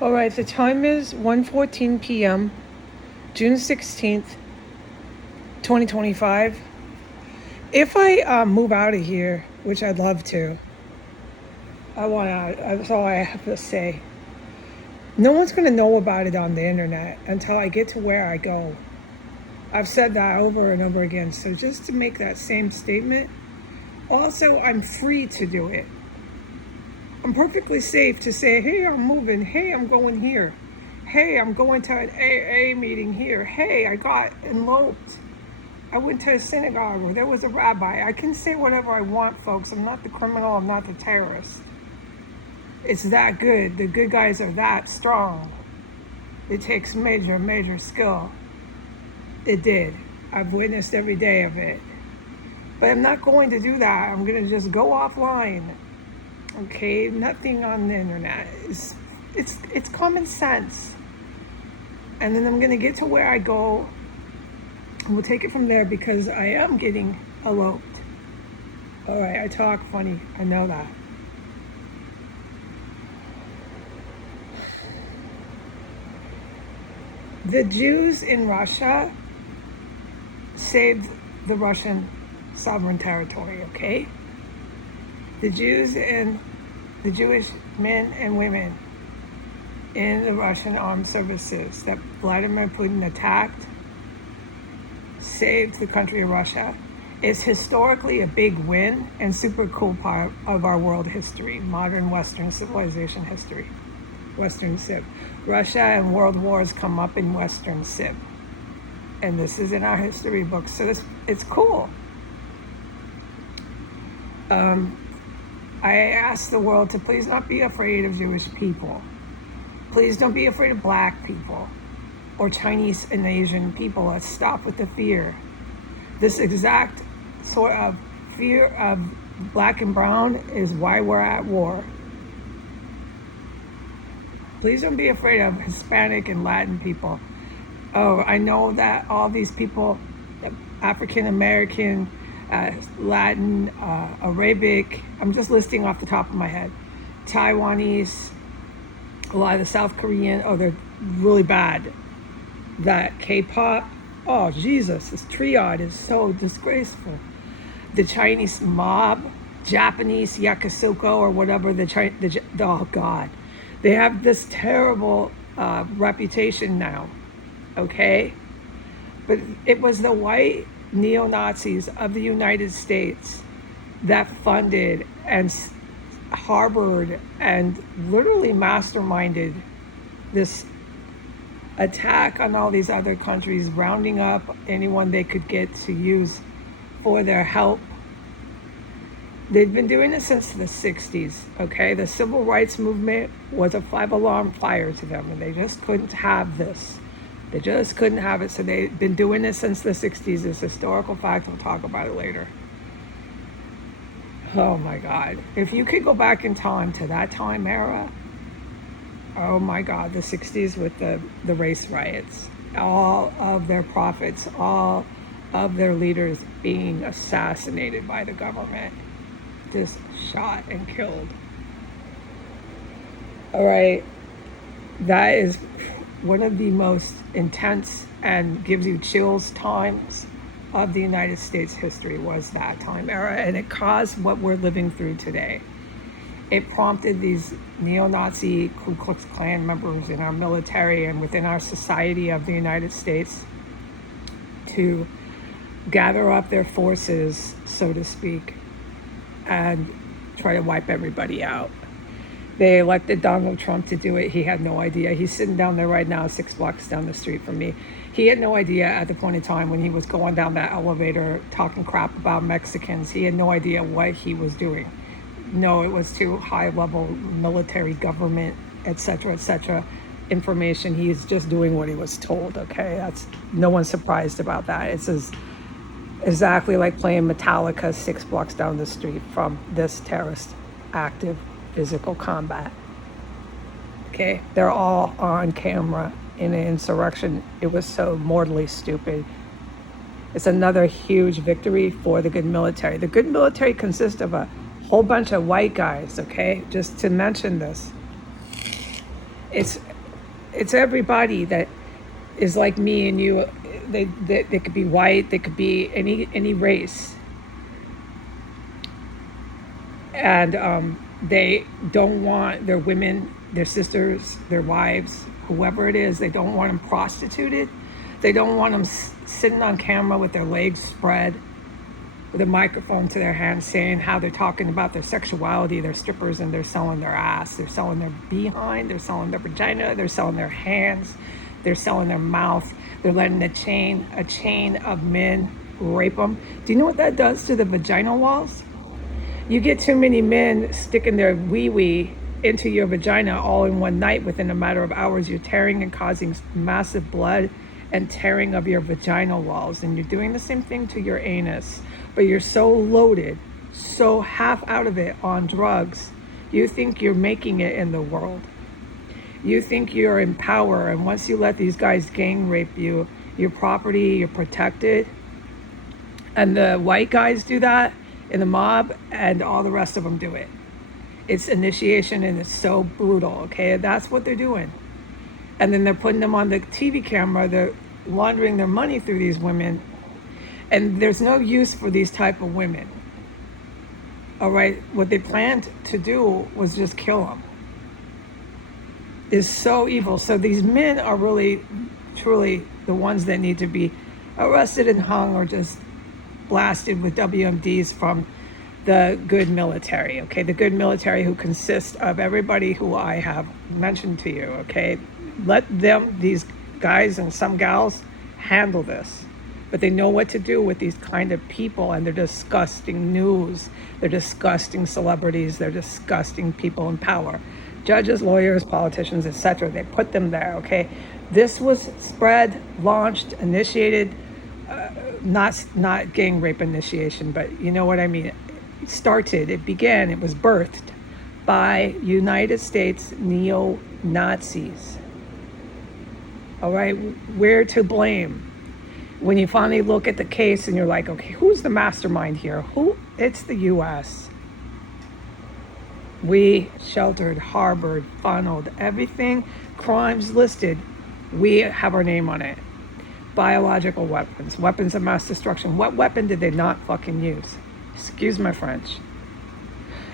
All right, the time is 1:14 p.m., June 16th, 2025. If I move out of here, which I'd love to, I want out. That's all I have to say. No one's going to know about it on the internet until I get to where I go. I've said that over and over again. So just to make that same statement, also, I'm free to do it. I'm perfectly safe to say, hey, I'm moving. Hey, I'm going here. Hey, I'm going to an AA meeting here. Hey, I got eloped. I went to a synagogue where there was a rabbi. I can say whatever I want, folks. I'm not the criminal. I'm not the terrorist. It's that good. The good guys are that strong. It takes major, major skill. It did. I've witnessed every day of it. But I'm not going to do that. I'm going to just go offline. Okay? Nothing on the internet. It's common sense. And then I'm going to get to where I go. And we'll take it from there because I am getting eloped. All right, I talk funny. I know that. The Jews in Russia saved the Russian sovereign territory, okay? The Jews and the Jewish men and women in the Russian armed services that Vladimir Putin attacked saved the country of Russia. It's historically a big win and super cool part of our world history, modern Western civilization history. Western Civ. Russia and world wars come up in Western Civ. And this is in our history books, so it's cool. I ask the world to please not be afraid of Jewish people. Please don't be afraid of black people or Chinese and Asian people. Let's stop with the fear. This exact sort of fear of black and brown is why we're at war. Please don't be afraid of Hispanic and Latin people. Oh, I know that all these people, African American, Latin, Arabic, I'm just listing off the top of my head, Taiwanese, a lot of the South Korean, oh, they're really bad. That K-pop, oh, Jesus, this triad is so disgraceful. The Chinese mob, Japanese yakusoku or whatever, oh, God. They have this terrible reputation now, okay? But it was the white neo-Nazis of the United States that funded and harbored and literally masterminded this attack on all these other countries, rounding up anyone they could get to use for their help. They've been doing it since the 60s, okay? The civil rights movement was a five-alarm fire to them, and they just couldn't have this. They just couldn't have it, so they've been doing it since the 60s. It's a historical fact. We'll talk about it later. Oh, my God. If you could go back in time to that time era, oh, my God, the 60s with the race riots, all of their prophets, all of their leaders being assassinated by the government. Just shot and killed. All right, that is one of the most intense and gives you chills times of the United States history was that time era, and it caused what we're living through today. It prompted these neo-Nazi Ku Klux Klan members in our military and within our society of the United States to gather up their forces, so to speak, and try to wipe everybody out. They elected Donald Trump to do it. He had no idea. He's sitting down there right now, 6 blocks down the street from me. He had no idea at the point in time when he was going down that elevator talking crap about Mexicans. He had no idea what he was doing. No, it was too high-level military, government, etc., information. He is just doing what he was told, okay? That's no one's surprised about that. It's exactly like playing Metallica 6 blocks down the street from this terrorist active physical combat. Okay, they're all on camera in an insurrection. It was so mortally stupid. It's another huge victory for the good military. The good military consists of a whole bunch of white guys, okay? Just to mention this. It's it's everybody that is like me and you. They could be white, they could be any race, and they don't want their women, their sisters, their wives, whoever it is. They don't want them prostituted. They don't want them sitting on camera with their legs spread, with a microphone to their hand, saying how they're talking about their sexuality. They're strippers and they're selling their ass, they're selling their behind, they're selling their vagina, they're selling their hands, they're selling their mouth. They're letting a chain of men rape them. Do you know what that does to the vaginal walls? You get too many men sticking their wee-wee into your vagina all in one night. Within a matter of hours, you're tearing and causing massive blood and tearing of your vaginal walls. And you're doing the same thing to your anus. But you're so loaded, so half out of it on drugs, you think you're making it in the world. You think you're in power, and once you let these guys gang rape you, your property, you're protected. And the white guys do that in the mob, and all the rest of them do it. It's initiation, and it's so brutal, okay? That's what they're doing. And then they're putting them on the TV camera, they're laundering their money through these women, and there's no use for these type of women. All right, what they planned to do was just kill them. Is so evil. So these men are really, truly the ones that need to be arrested and hung, or just blasted with WMDs from the good military, okay? The good military, who consists of everybody who I have mentioned to you, okay? Let them, these guys and some gals, handle this. But they know what to do with these kind of people, and they're disgusting news. They're disgusting celebrities. They're disgusting people in power. Judges, lawyers, politicians, etc. They put them there, okay? This was spread, launched, initiated, not gang rape initiation, but you know what I mean. It started, it began, it was birthed by United States neo-Nazis. All right, we're to blame. When you finally look at the case and you're like, okay, who's the mastermind here? It's the US. We sheltered, harbored, funneled, everything, crimes listed, we have our name on it. Biological weapons, weapons of mass destruction. What weapon did they not fucking use? Excuse my French.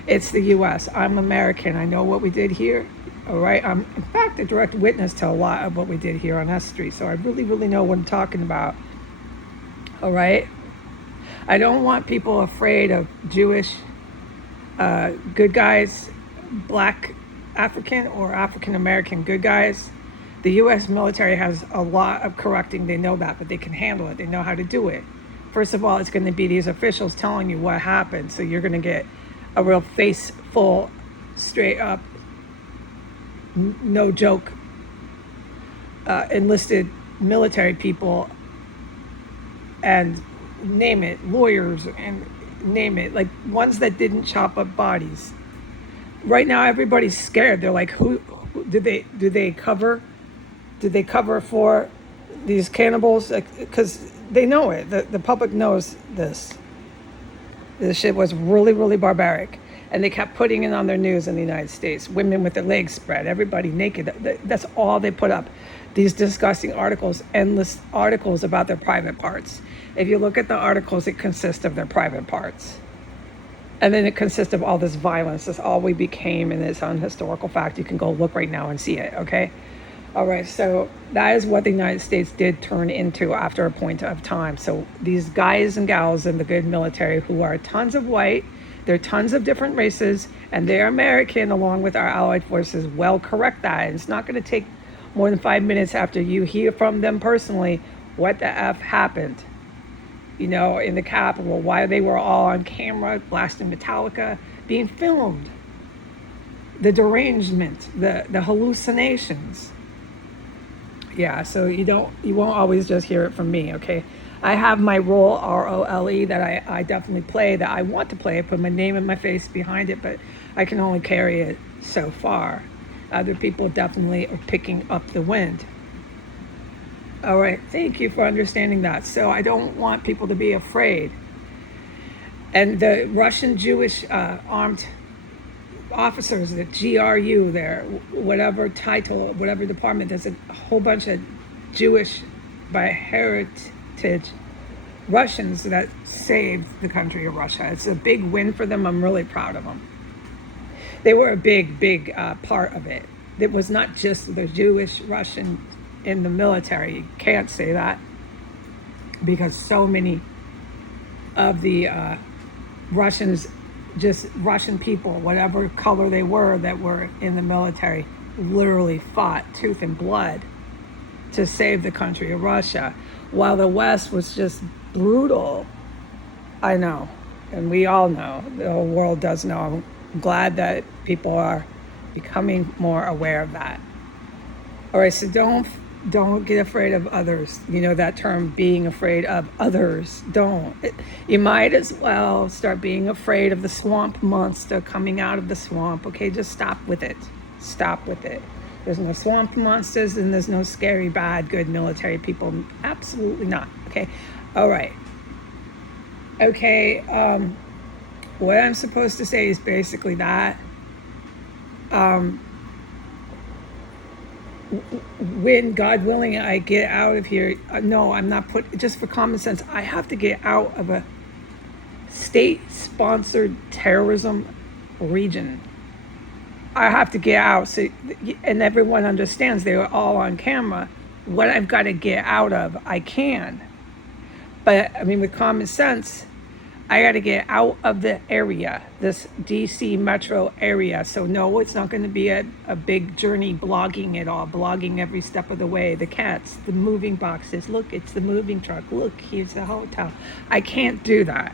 It's the US. I'm American. I know what we did here. All right. I'm, in fact, a direct witness to a lot of what we did here on S Street. So I really, really know what I'm talking about. All right. I don't want people afraid of Jewish good guys, Black African or African American good guys. The U.S. military has a lot of correcting. They know that, but they can handle it. They know how to do it. First of all, it's going to be these officials telling you what happened. So you're going to get a real face full, straight up, no joke, enlisted military people, and name it, lawyers, and name it, like ones that didn't chop up bodies. Right now, everybody's scared. They're like, who do they cover? Did they cover for these cannibals? Because they know it. The public knows this. This shit was really, really barbaric. And they kept putting it on their news in the United States. Women with their legs spread, everybody naked. That's all they put up. These disgusting articles, endless articles about their private parts. If you look at the articles, it consists of their private parts. And then it consists of all this violence. That's all we became, and it's on historical fact. You can go look right now and see it, okay? All right, so that is what the United States did turn into after a point of time. So these guys and gals in the good military, who are tons of white, they're tons of different races, and they're American along with our allied forces, well, correct that. And it's not going to take more than 5 minutes after you hear from them personally what the F happened, you know, in the Capitol, why they were all on camera blasting Metallica, being filmed, the derangement, the hallucinations. Yeah, so you won't always just hear it from me, okay? I have my role, R-O-L-E, that I definitely play, that I want to play. I put my name and my face behind it, but I can only carry it so far. Other people definitely are picking up the wind. All right, thank you for understanding that. So I don't want people to be afraid. And the Russian Jewish armed officers, the GRU there, whatever title, whatever department, there's a whole bunch of Jewish by heritage Russians that saved the country of Russia. It's a big win for them. I'm really proud of them. They were a big part of it. It was not just the Jewish Russian in the military. You can't say that because so many of the Russians, just Russian people, whatever color they were that were in the military, literally fought tooth and blood to save the country of Russia, while the West was just brutal. I know, and we all know, the whole world does know. I'm glad that people are becoming more aware of that. All right, so don't get afraid of others. You know that term, being afraid of others. You might as well start being afraid of the swamp monster coming out of the swamp. Okay, just stop with it. Stop with it. There's no swamp monsters and there's no scary, bad, good military people. Absolutely not. Okay. All right. Okay. What I'm supposed to say is basically that. When, God willing, I get out of here, no, I'm not just for common sense, I have to get out of a state-sponsored terrorism region. I have to get out, and everyone understands, they were all on camera. What I've got to get out of, I can. But, I mean, with common sense, I got to get out of the area, this DC metro area. So no, it's not going to be a big journey blogging it all, blogging every step of the way. The cats, the moving boxes, look, it's the moving truck. Look, here's the hotel. I can't do that.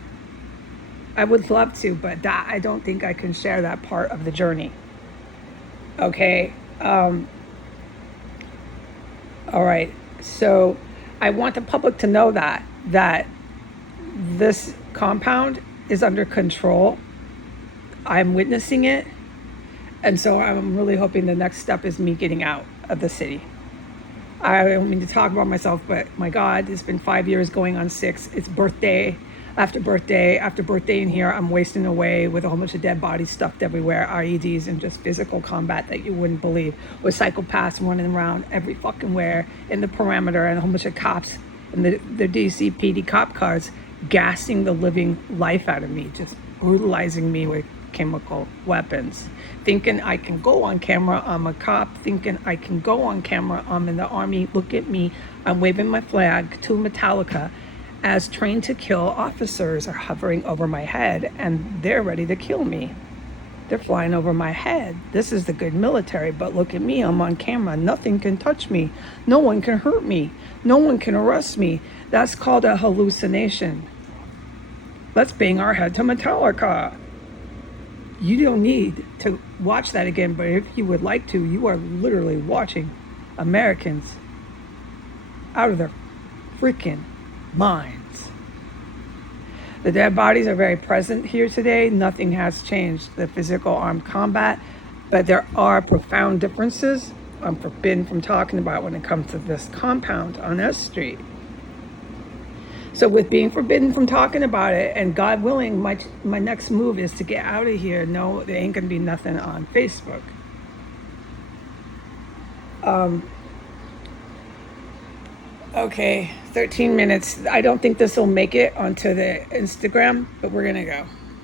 I would love to, but that I don't think I can share that part of the journey. Okay. All right. So I want the public to know that this compound is under control. I'm witnessing it. And so I'm really hoping the next step is me getting out of the city. I don't mean to talk about myself, but my God, it's been 5 years going on 6. It's birthday after birthday after birthday in here. I'm wasting away with a whole bunch of dead bodies stuffed everywhere, IEDs, and just physical combat that you wouldn't believe. With psychopaths running around every fucking where in the perimeter, and a whole bunch of cops and the DC PD cop cars gassing the living life out of me, just brutalizing me with chemical weapons. Thinking I can go on camera, I'm a cop. Thinking I can go on camera, I'm in the army. Look at me, I'm waving my flag to Metallica as Trained to Kill officers are hovering over my head and they're ready to kill me. They're flying over my head. This is the good military, but look at me, I'm on camera. Nothing can touch me. No one can hurt me. No one can arrest me. That's called a hallucination. Let's bang our head to Metallica. You don't need to watch that again, but if you would like to, you are literally watching Americans out of their freaking minds. The dead bodies are very present here today. Nothing has changed the physical armed combat, but there are profound differences I'm forbidden from talking about when it comes to this compound on S Street. So with being forbidden from talking about it, and God willing, my next move is to get out of here. No, there ain't gonna be nothing on Facebook. Okay, 13 minutes. I don't think this will make it onto the Instagram, but we're gonna go.